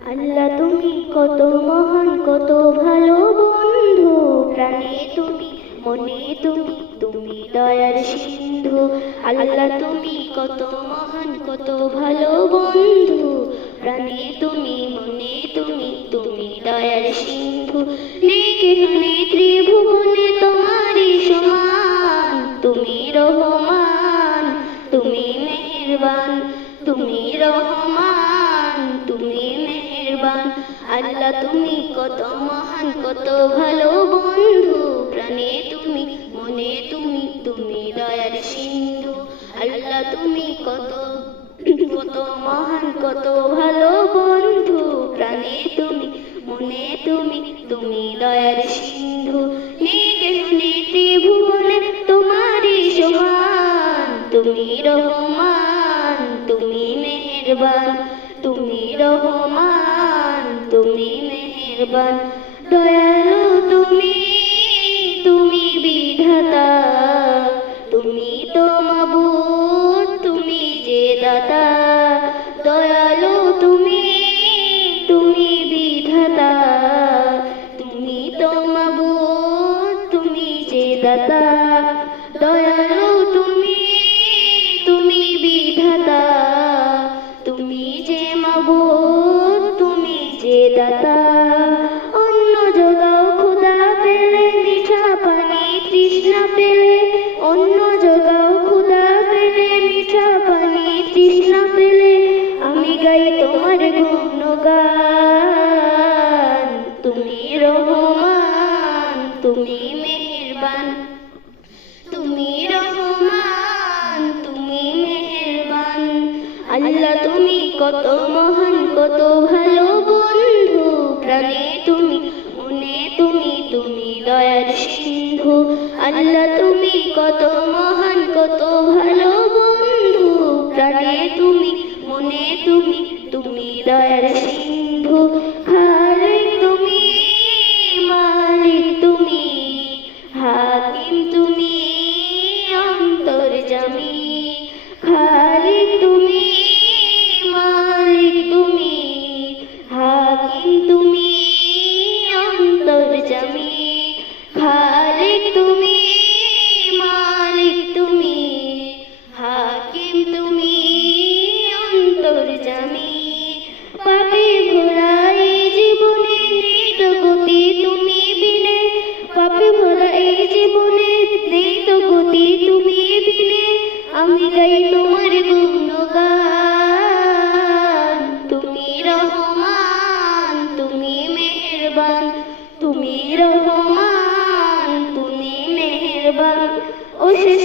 আল্লাহ তুমি কত মহান, কত ভালো বন্ধু, প্রাণে তুমি, মনে তুমি, তুমি দয়ার সিন্ধু। আল্লাহ তুমি কত মহান, কত ভালো বন্ধু, প্রাণে তুমি, মনে তুমি, তুমি দয়ার সিন্ধু। নেকেখানে ত্রিভুবনে তোমারই সমান, তুমি রহমান, তুমি মেহেরবান, তুমি রহমান, তুমি মেহেরবান। আল্লাহ তুমি কত মহান, কত ভালো বন্ধু, প্রাণে তুমি, মনে তুমি, তুমি দয়ার সিন্ধু। আল্লাহ তুমি কত কত মহান, কত ভালো বন্ধু, প্রাণে তুমি, মনে তুমি, তুমি দয়ার সিন্ধু। নিদেহনে ত্রিভুবনে তোমারই সমান, তুমি রহমান, তুমি মেহেরবান, তুমি রহমান, তুমি মেহেরবান। দয়ালু তুমি, তুমি বিধাতা, তুমি তো মাবুদ, তুমি যে দাতা। দয়ালু তুমি, তুমি বিধাতা, তুমি তো মাবুদ, তুমি যে দাতা। দয়ালু তুমি, তুমি বিধাতা, তুমি যে মাবুদ, তুমি যে দাতা। অন্ন জোগাও খোদা পেলে, মিঠা পানি তৃষ্ণা পেলে, অন্ন জোগাও খোদা পেলে, মিঠা পানি তৃষ্ণা পেলে, আমি গাই তোমার গুণগান। তুমি রহমান, তুমি মেহেরবান, তুমি রহমান, তুমি মেহেরবান। আল্লাহ তুমি কত মহান, কত ভালো বন্ধু, প্রাণে তুমি, মনে তুমি, তুমি দয়ার সিন্ধু। আল্লাহ তুমি কত মহান, কত ভালো বন্ধু, প্রাণে তুমি, মনে তুমি, তুমি দয়ার সিন্ধু। খালিক তুমি, মালিক তুমি, হাকিম তুমি, অন্তর্যামী। খালিক তুমি, মালিক তুমি, হাকিম তুমি, অন্তর্যামী। খালিক তুমি, মালিক তুমি, হাকিম তুমি, অন্তর্যামী। পাপে ভরা এই জীবনে নেই তো গতি তুমি বিনে, পাপে ভরা এই জীবনে নেই তো গতি তুমি বিনে, আমি গাই তোমার গুণগান। তুমি রহমান, তুমি মেহেরবান, তুমি রহমান, তুমি মেহেরবান। অশেষ